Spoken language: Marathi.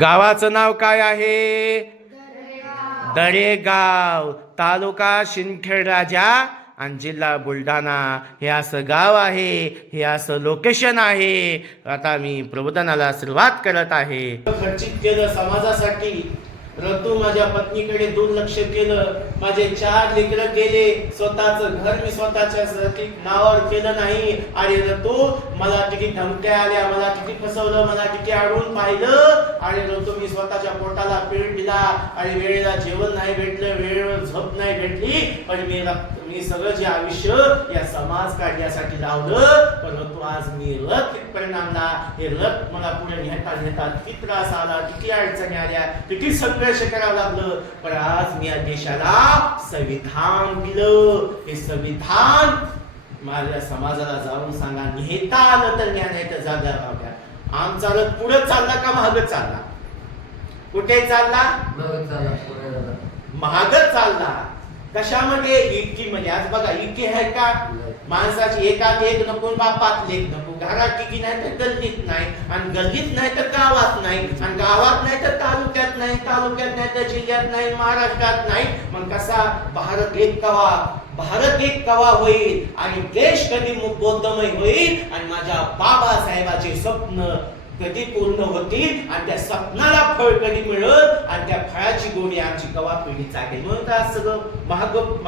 गावाचं नाव काय आहे? दरेगाव. तालुका सिंदखेड राजा आणि जिल्हा बुलढाणा. हे असं गाव आहे, हे असं लोकेशन आहे. आता मी प्रबोधनाला सुरुवात करत आहे. खर्चित केलं समाजासाठी. परंतु माझ्या पत्नीकडे दुर्लक्ष केलं. माझे 4 लेकरं गेले. स्वतःचं घर मी स्वतःच्या नावावर केलं नाही. आणि ऋतू मला किती धमक्या आल्या, मला किती फसवलं, मला किती अडवून पाहिलं. आणि ऋतू मी स्वतःच्या पोटाला पेट दिला आणि वेळेला जेवण नाही भेटलं, वेळेवर झोप नाही भेटली. पण मी सगळं जे आयुष्य या समाज काढण्यासाठी लावलं. परंतु आज मी रथ कितपर्यंत आणला, हे रथ मला पुढे नेता किती त्रास आला, किती अडचणी आल्या, किती संघर्ष करावं लागलं. पण आज मी या देशाला संविधान दिलं. हे संविधान माझ्या समाजाला जाऊन सांगा. नेता आलं तर न्या, नाही तर जागा राहत्या. आमचा रथ पुढे चालला का महागच चालला? कुठे चालला? महागच चालला. कशामध्ये? इकीमध्ये. आज बघा, इकी आहे का? माणसाची एकात एक नको, बापात लेख नको. घरात इकी नाही तर गल्लीत नाही, आणि गल्लीत नाही तर गावात नाही, आणि गावात नाही तर तालुक्यात नाही, तालुक्यात नाही तर जिल्ह्यात नाही, महाराष्ट्रात नाही. मग कसा भारत एक कवा होईल, आणि देश कधी बौद्धमय होईल, आणि माझ्या बाबासाहेबाचे स्वप्न कधी पूर्ण होतील, आणि त्या स्वप्नाला फळ कधी मिळेल, आणि त्या फळाची गोडी आमची कवा पिढी चालेल. म्हणून सगळं महाग